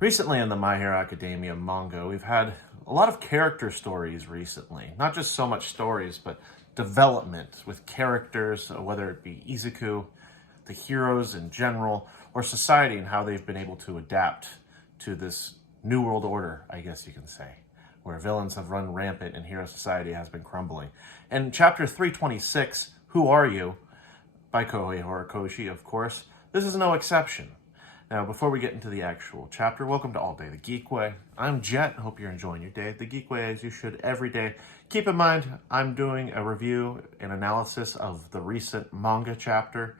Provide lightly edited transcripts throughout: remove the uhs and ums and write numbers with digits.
Recently in the My Hero Academia manga, we've had a lot of character stories recently. Not just so much stories, but development with characters, whether it be Izuku, the heroes in general, or society and how they've been able to adapt to this new world order, I guess you can say, where villains have run rampant and hero society has been crumbling. And chapter 326, Who Are You? By Kohei Horikoshi, of course, this is no exception. Now, before we get into the actual chapter, welcome to All Day the Geek Way. I'm Jet. Hope you're enjoying your day the Geek Way, as you should every day. Keep in mind, I'm doing a review and analysis of the recent manga chapter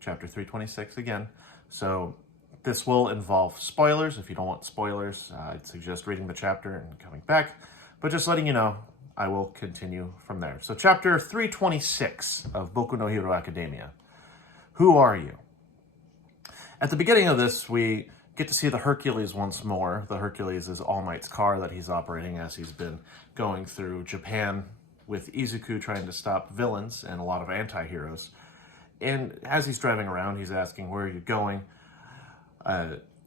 326 again. So this will involve spoilers. If you don't want spoilers, I'd suggest reading the chapter and coming back. But just letting you know, I will continue from there. So chapter 326 of Boku no Hero Academia. Who are you? At the beginning of this, we get to see the Hercules once more. The Hercules is All Might's car that he's operating as he's been going through Japan with Izuku trying to stop villains and a lot of anti-heroes. And as he's driving around, he's asking, where are you going?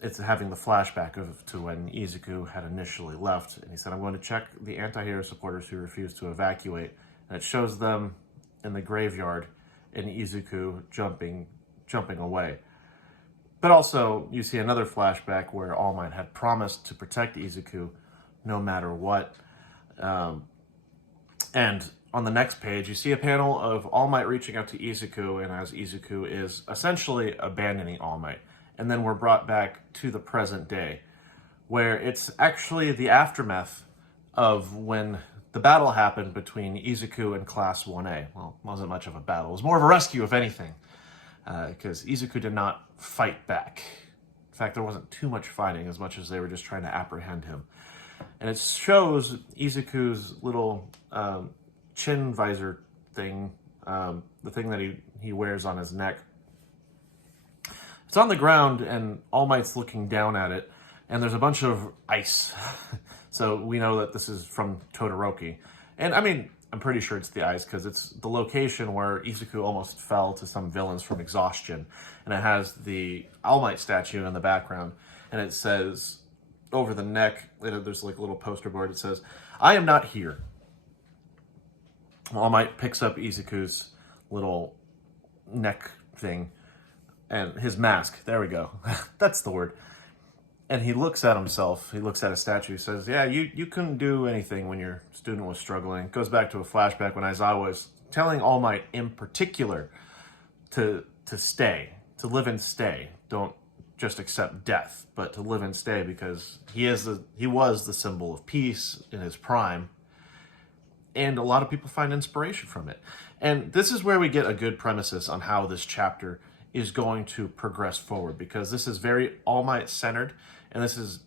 It's having the flashback to when Izuku had initially left. And he said, I'm going to check the anti-hero supporters who refused to evacuate. And it shows them in the graveyard and Izuku jumping away. But also, you see another flashback where All Might had promised to protect Izuku no matter what. And on the next page, you see a panel of All Might reaching out to Izuku, and as Izuku is essentially abandoning All Might. And then we're brought back to the present day, where it's actually the aftermath of when the battle happened between Izuku and Class 1A. Well, it wasn't much of a battle. It was more of a rescue, if anything, because Izuku did not fight back. In fact, there wasn't too much fighting as much as they were just trying to apprehend him. And it shows Izuku's little chin visor thing, the thing that he wears on his neck. It's on the ground, and All Might's looking down at it, and there's a bunch of ice. So we know that this is from Todoroki. And I mean, I'm pretty sure it's the ice because it's the location where Izuku almost fell to some villains from exhaustion. And it has the All Might statue in the background. And it says, over the neck, there's like a little poster board. It says, I am not here. All Might picks up Izuku's little neck thing. And his mask. There we go. That's the word. And he looks at himself. He looks at a statue. He says, yeah, you couldn't do anything when your student was struggling. It goes back to a flashback when Aizawa was telling All Might in particular to stay, to live and stay. Don't just accept death, but to live and stay, because he was the symbol of peace in his prime. And a lot of people find inspiration from it. And this is where we get a good premises on how this chapter is going to progress forward, because this is very All Might centered, and this is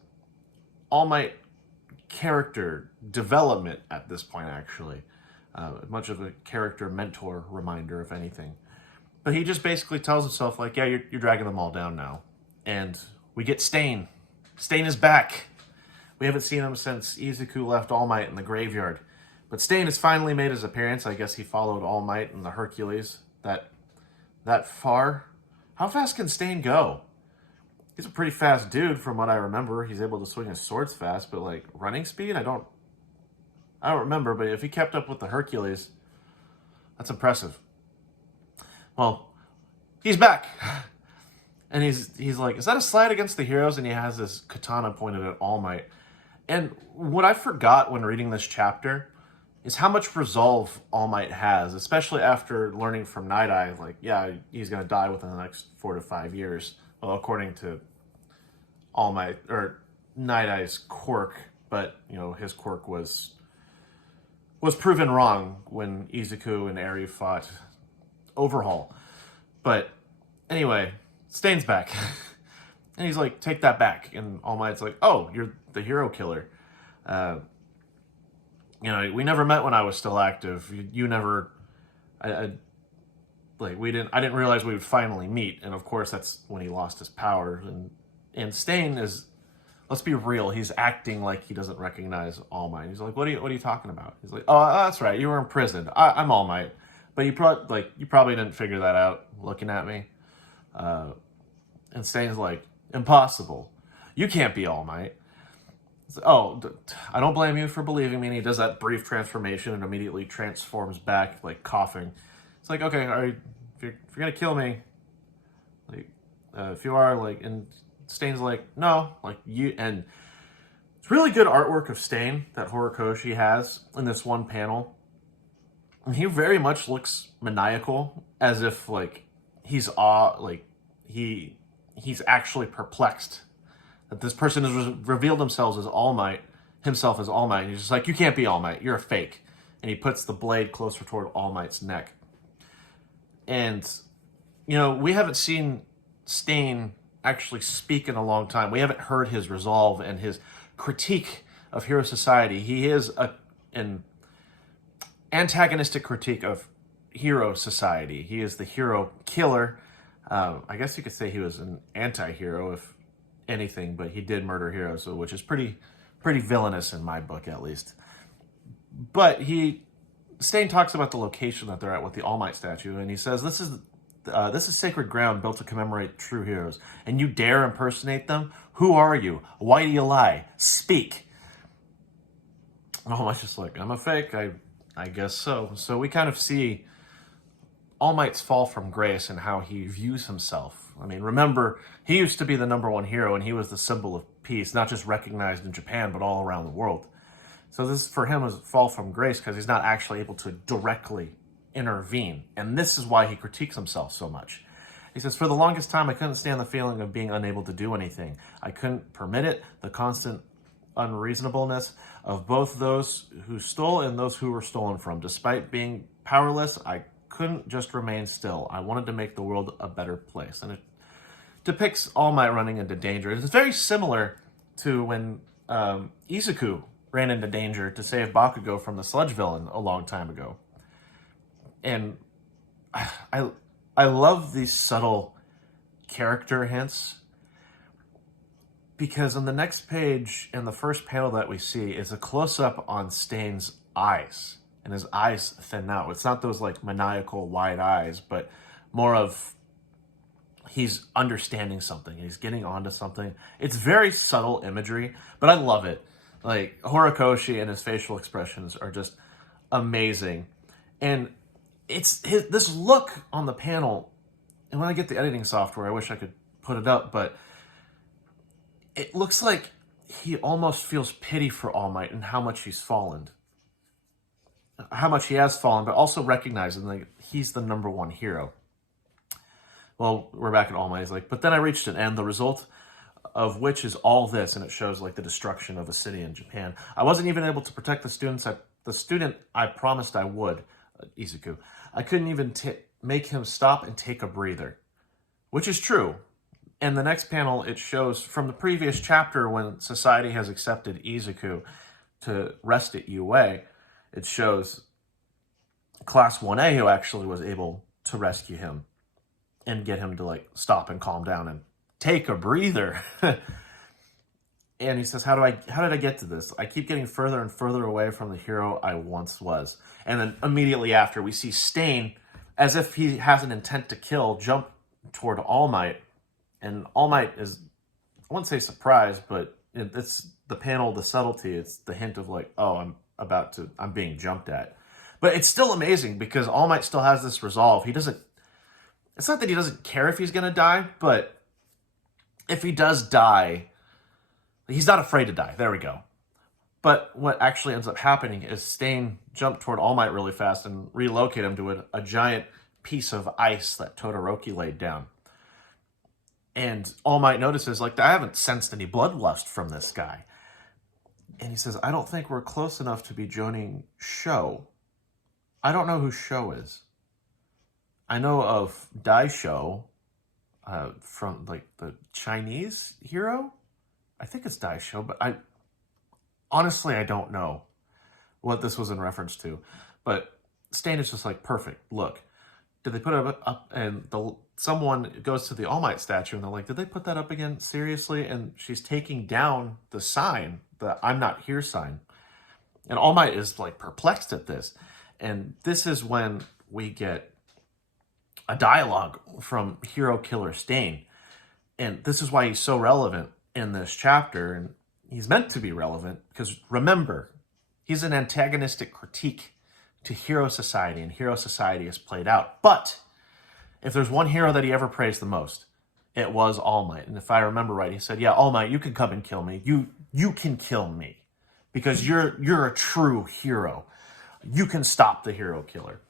All Might character development at this point, actually. Much of a character mentor reminder, if anything. But he just basically tells himself, like, yeah, you're dragging them all down now. And we get Stain. Stain is back. We haven't seen him since Izuku left All Might in the graveyard. But Stain has finally made his appearance. I guess he followed All Might and the Hercules that far. How fast can Stain go? He's a pretty fast dude from what I remember. He's able to swing his swords fast, but like running speed, I don't remember, but if he kept up with the Hercules, that's impressive. Well, he's back. And he's like, is that a slight against the heroes? And he has this katana pointed at All Might. And what I forgot when reading this chapter is how much resolve All Might has, especially after learning from Night Eye, like, yeah, he's going to die within the next 4 to 5 years. Well, according to All Might, or Night Eye's quirk, but, you know, his quirk was proven wrong when Izuku and Eri fought Overhaul. But anyway, Stain's back. And he's like, take that back. And All Might's like, oh, you're the hero killer. You know, we never met when I was still active. You never, I didn't realize we would finally meet. And of course, that's when he lost his power. And Stain is, let's be real, he's acting like he doesn't recognize All Might. He's like, what are you talking about? He's like, oh, that's right, you were imprisoned. I'm All Might, but you probably didn't figure that out looking at me. And Stain's like, impossible. You can't be All Might. Oh, I don't blame you for believing me. And he does that brief transformation and immediately transforms back, like coughing. It's like, okay, all right, if you're gonna kill me, like, if you are, like, and Stain's like, no, like, you, and it's really good artwork of Stain that Horikoshi has in this one panel. And he very much looks maniacal, as if, like, he's he's actually perplexed that this person has revealed himself as All Might, and he's just like, you can't be All Might, you're a fake. And he puts the blade closer toward All Might's neck. And, you know, we haven't seen Stain actually speak in a long time. We haven't heard his resolve and his critique of Hero Society. He is an antagonistic critique of Hero Society. He is the hero killer. I guess you could say he was an anti-hero, if anything, but he did murder heroes, which is pretty villainous in my book, at least. But Stain talks about the location that they're at with the All Might statue, and he says, this is sacred ground built to commemorate true heroes, and you dare impersonate them? Who are you? Why do you lie? Speak. All Might's just like, I'm a fake, I guess so. So we kind of see All Might's fall from grace and how he views himself. I mean, remember, he used to be the #1 hero, and he was the symbol of peace, not just recognized in Japan, but all around the world. So this, for him, was a fall from grace because he's not actually able to directly intervene. And this is why he critiques himself so much. He says, for the longest time, I couldn't stand the feeling of being unable to do anything. I couldn't permit it, the constant unreasonableness of both those who stole and those who were stolen from. Despite being powerless, I couldn't just remain still. I wanted to make the world a better place. And it depicts All Might running into danger. It's very similar to when Izuku ran into danger to save Bakugo from the sludge villain a long time ago. And I love these subtle character hints, because on the next page, in the first panel that we see, is a close-up on Stain's eyes. And his eyes thin out. It's not those, like, maniacal wide eyes, but more of he's understanding something. He's getting onto something. It's very subtle imagery, but I love it. Like, Horikoshi and his facial expressions are just amazing. And it's this look on the panel, and when I get the editing software, I wish I could put it up, but it looks like he almost feels pity for All Might and how much he's fallen. How much he has fallen, but also recognizing that he's the #1 hero. Well, we're back at All Might. He's like, but then I reached an end, the result of which is all this, and it shows like the destruction of a city in Japan. I wasn't even able to protect the student I promised I would, Izuku. I couldn't even make him stop and take a breather, which is true. And the next panel, it shows from the previous chapter when society has accepted Izuku to rest at UA, it shows Class 1A who actually was able to rescue him and get him to, like, stop and calm down and take a breather. And he says, how did I get to this? I keep getting further and further away from the hero I once was. And then immediately after, we see Stain, as if he has an intent to kill, jump toward All Might. And All Might is, I wouldn't say surprised, but it's the panel, the subtlety. It's the hint of, like, oh, I'm being jumped at. But it's still amazing because All Might still has this resolve. It's not that he doesn't care if he's going to die, but if he does die, he's not afraid to die. There we go. But what actually ends up happening is Stain jumped toward All Might really fast and relocate him to a giant piece of ice that Todoroki laid down. And All Might notices, like, I haven't sensed any bloodlust from this guy. And he says, I don't think we're close enough to be joining Sho. I don't know who Sho is. I know of Daisho from, like, the Chinese hero. I think it's Daisho, but I don't know what this was in reference to. But Stain is just like, perfect, look. Did they put it up? And someone goes to the All Might statue, and they're like, did they put that up again? Seriously? And she's taking down the sign, the I'm not here sign. And All Might is, like, perplexed at this. And this is when we get a dialogue from hero killer Stain. And this is why he's so relevant in this chapter, and he's meant to be relevant because remember, he's an antagonistic critique to hero society, and hero society is played out. But if there's one hero that he ever praised the most, it was All Might. And if I remember right, he said, yeah, All Might, you can come and kill me. You can kill me because you're a true hero. You can stop the hero killer.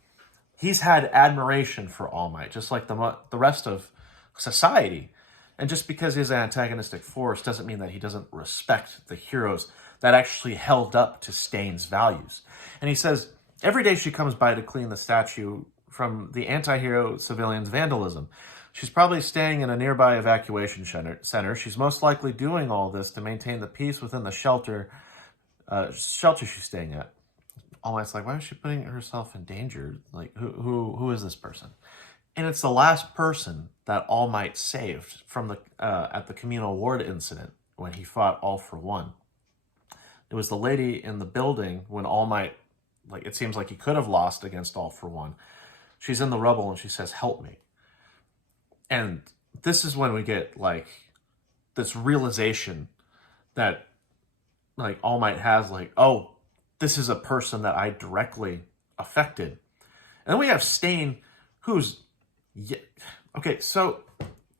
He's had admiration for All Might, just like the rest of society. And just because he's an antagonistic force doesn't mean that he doesn't respect the heroes that actually held up to Stain's values. And he says, every day she comes by to clean the statue from the anti-hero civilians' vandalism. She's probably staying in a nearby evacuation center. She's most likely doing all this to maintain the peace within the shelter she's staying at. All Might's like, why is she putting herself in danger? Like, who is this person? And it's the last person that All Might saved from the at the communal ward incident when he fought All for One. It was the lady in the building when All Might, like, it seems like he could have lost against All for One. She's in the rubble and she says, help me. And this is when we get, like, this realization that, like, All Might has, like, oh, this is a person that I directly affected. And then we have Stain, who's... Okay, so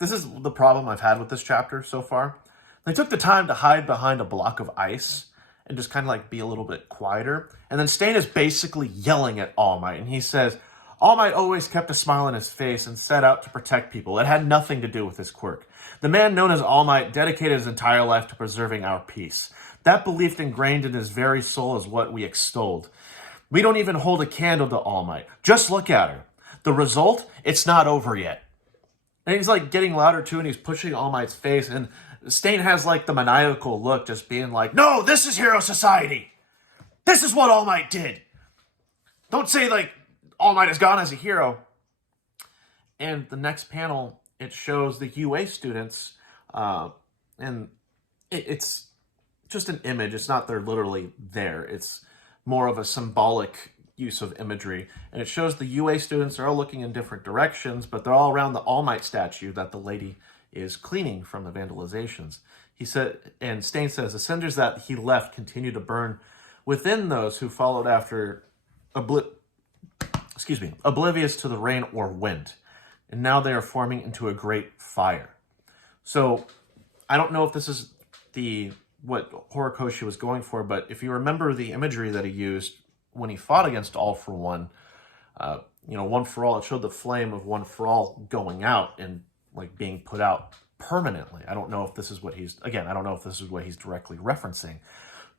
this is the problem I've had with this chapter so far. They took the time to hide behind a block of ice and just kind of like be a little bit quieter. And then Stain is basically yelling at All Might. And he says, All Might always kept a smile on his face and set out to protect people. It had nothing to do with his quirk. The man known as All Might dedicated his entire life to preserving our peace. That belief ingrained in his very soul is what we extolled. We don't even hold a candle to All Might. Just look at her. The result, it's not over yet. And he's like getting louder too, and he's pushing All Might's face, and Stain has like the maniacal look, just being like, no, this is hero society. This is what All Might did. Don't say like All Might is gone as a hero. And the next panel, it shows the UA students, and it's just an image. It's not they're literally there. It's more of a symbolic use of imagery, and it shows the UA students are all looking in different directions, but they're all around the All Might statue that the lady is cleaning from the vandalizations. He said, and Stain says, the cinders that he left continue to burn within those who followed after oblivious to the rain or wind, and now they are forming into a great fire. So I don't know if this is what Horikoshi was going for, but if you remember the imagery that he used when he fought against All for One, One for All, it showed the flame of One for All going out and like being put out permanently. I don't know if this is what he's directly referencing,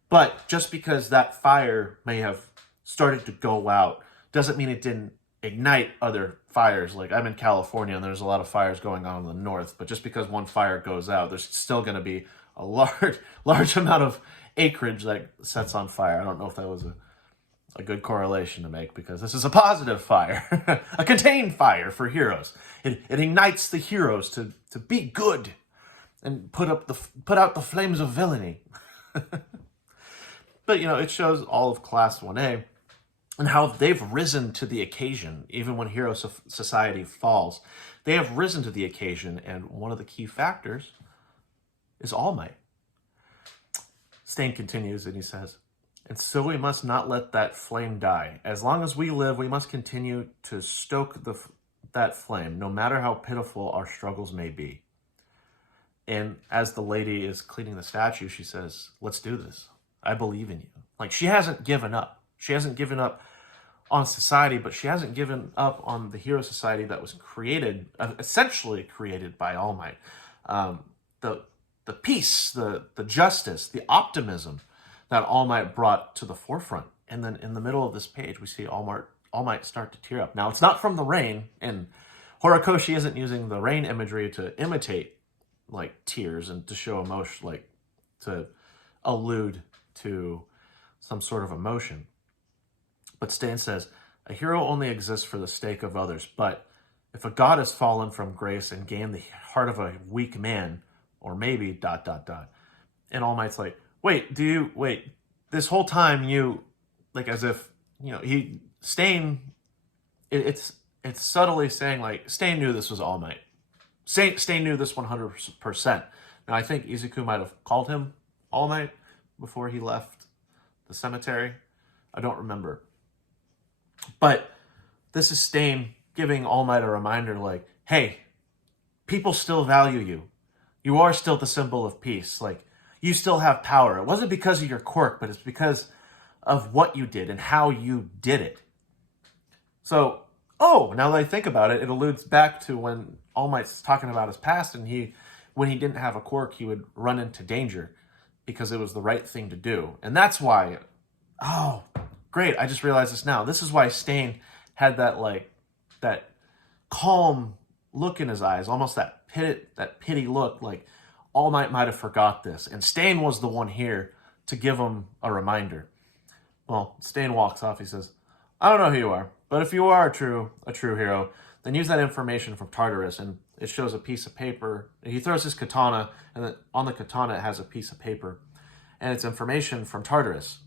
but just because that fire may have started to go out doesn't mean it didn't ignite other fires. Like, I'm in California and there's a lot of fires going on in the north, but just because one fire goes out, there's still going to be a large amount of acreage that sets on fire. I don't know if that was a good correlation to make, because this is a positive fire, a contained fire for heroes. It ignites the heroes to be good and put out the flames of villainy. But, it shows all of Class 1A and how they've risen to the occasion. Even when hero society falls, they have risen to the occasion, and one of the key factors is All Might. Stain continues and he says, and so we must not let that flame die. As long as we live, we must continue to stoke that flame, no matter how pitiful our struggles may be. And as the lady is cleaning the statue, she says, let's do this. I believe in you. Like, she hasn't given up. She hasn't given up on society, but she hasn't given up on the hero society that was created, essentially created by All Might. The peace, the justice, the optimism that All Might brought to the forefront. And then in the middle of this page, we see All Might start to tear up. Now, it's not from the rain, and Horikoshi isn't using the rain imagery to imitate, like, tears and to show emotion, like, to allude to some sort of emotion. But Stain says, a hero only exists for the sake of others, but if a god has fallen from grace and gained the heart of a weak man, or maybe ... And All Might's like, wait, this whole time you, like, as if, Stain, it's subtly saying, like, Stain knew this was All Might. Stain knew this 100%, Now, I think Izuku might have called him All Might before he left the cemetery. I don't remember. But this is Stain giving All Might a reminder like, hey, people still value you. You are still the symbol of peace. Like, you still have power. It wasn't because of your quirk, but it's because of what you did and how you did it. So, now that I think about it, it alludes back to when All Might's talking about his past, and when he didn't have a quirk, he would run into danger because it was the right thing to do. And that's why, great, I just realized this now. This is why Stain had that calm look in his eyes, almost that pity look, like All Might have forgot this. And Stain was the one here to give him a reminder. Well, Stain walks off. He says, I don't know who you are, but if you are a true hero, then use that information from Tartarus. And it shows a piece of paper. He throws his katana, and on the katana it has a piece of paper. And it's information from Tartarus.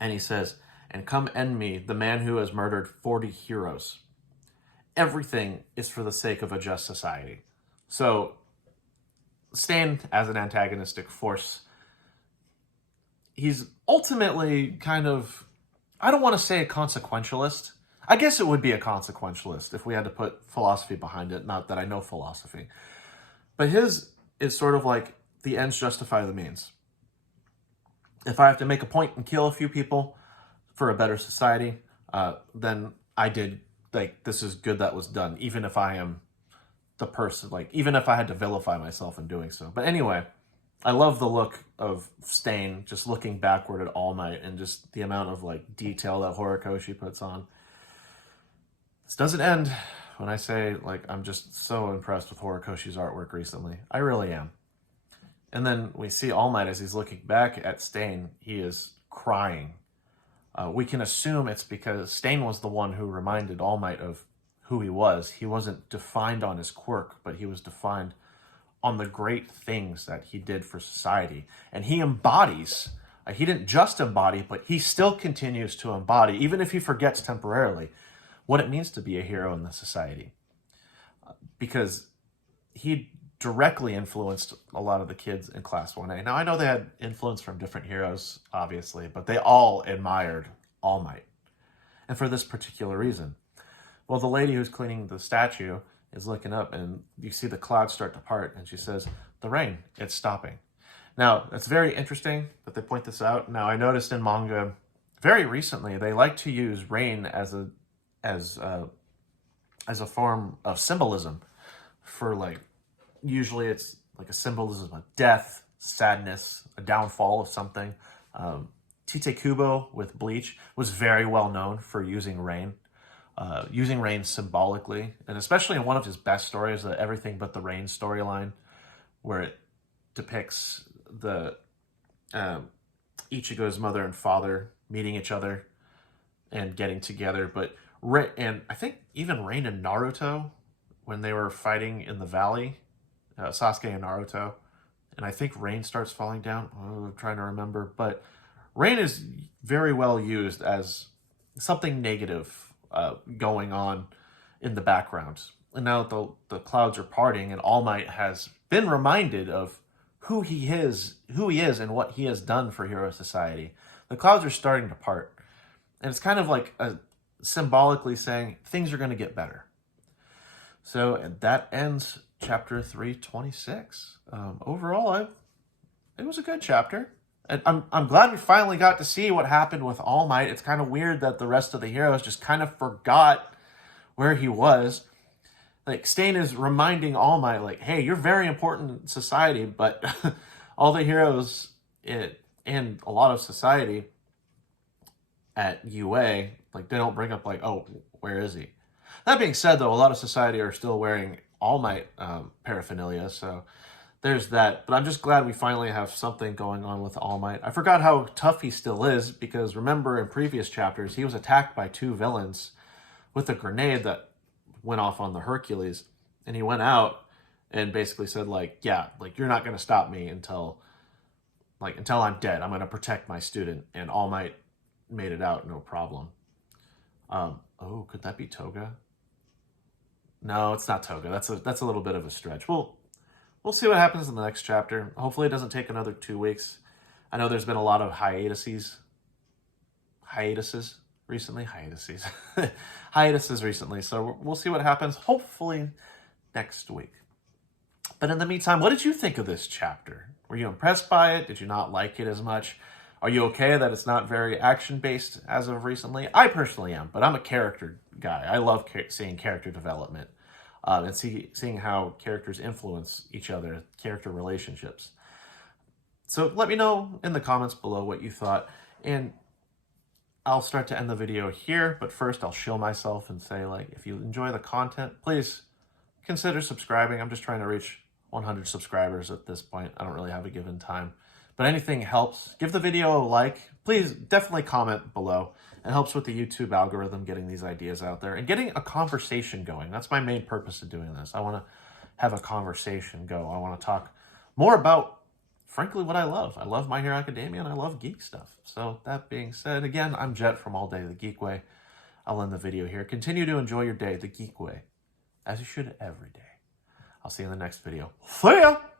And he says, and come end me, the man who has murdered 40 heroes. Everything is for the sake of a just society. So, Stain, as an antagonistic force, he's ultimately kind of, I don't want to say a consequentialist. I guess it would be a consequentialist if we had to put philosophy behind it. Not that I know philosophy. But his is sort of like the ends justify the means. If I have to make a point and kill a few people for a better society, then I did, like, this is good that was done, even if I am the person, like, even if I had to vilify myself in doing so. But anyway, I love the look of Stain just looking backward at All Might and just the amount of, like, detail that Horikoshi puts on. This doesn't end when I say, like, I'm just so impressed with Horikoshi's artwork recently. I really am. And then we see All Might as he's looking back at Stain. He is crying. We can assume it's because Stain was the one who reminded All Might of who he was. He wasn't defined on his quirk, but he was defined on the great things that he did for society. And he embodies, he didn't just embody, but he still continues to embody, even if he forgets temporarily, what it means to be a hero in the society. Because he directly influenced a lot of the kids in Class 1A. Now, I know they had influence from different heroes, obviously, but they all admired All Might. And for this particular reason. Well, the lady who's cleaning the statue is looking up, and you see the clouds start to part, and she says, the rain, it's stopping. Now, it's very interesting that they point this out. Now, I noticed in manga, very recently, they like to use rain as a form of symbolism for, like, usually it's like a symbolism of death, sadness, a downfall of something. Tite Kubo with Bleach was very well known for using rain symbolically, and especially in one of his best stories, the Everything But the Rain storyline, where it depicts the Ichigo's mother and father meeting each other and getting together. But and I think even Rain and Naruto, when they were fighting in the valley, Sasuke and Naruto, and I think rain starts falling down. I'm trying to remember, but rain is very well used as something negative going on in the background. And now the clouds are parting, and All Might has been reminded of who he is, and what he has done for Hero Society. The clouds are starting to part, and it's kind of like symbolically saying things are going to get better. So that ends chapter 326. Overall, it was a good chapter. And I'm glad we finally got to see what happened with All Might. It's kind of weird that the rest of the heroes just kind of forgot where he was. Like, Stain is reminding All Might, like, hey, you're very important in society, but all the heroes in a lot of society at UA, like, they don't bring up, like, oh, where is he? That being said, though, a lot of society are still wearing All Might paraphernalia, so there's that. But I'm just glad we finally have something going on with All Might. I forgot how tough he still is, because remember in previous chapters, he was attacked by 2 villains with a grenade that went off on the Hercules, and he went out and basically said, like, yeah, like, you're not going to stop me until I'm dead. I'm going to protect my student. And All Might made it out, no problem. Oh, could that be Toga? No, it's not Toga. That's a little bit of a stretch. We'll we'll see what happens in the next chapter. Hopefully it doesn't take another 2 weeks. I know there's been a lot of hiatuses recently. Hiatuses recently. So we'll see what happens, hopefully next week. But in the meantime, what did you think of this chapter? Were you impressed by it? Did you not like it as much? Are you okay that it's not very action-based as of recently? I personally am, but I'm a character guy. I love seeing character development and seeing how characters influence each other, character relationships. So let me know in the comments below what you thought, and I'll start to end the video here, but first I'll shill myself and say, like, if you enjoy the content, please consider subscribing. I'm just trying to reach 100 subscribers at this point. I don't really have a given time, but anything helps. Give the video a like. Please definitely comment below. It helps with the YouTube algorithm getting these ideas out there and getting a conversation going. That's my main purpose of doing this. I want to have a conversation go. I want to talk more about, frankly, what I love. I love My Hero Academia and I love geek stuff. So that being said, again, I'm Jet from All Day The Geek Way. I'll end the video here. Continue to enjoy your day the geek way, as you should every day. I'll see you in the next video. See ya!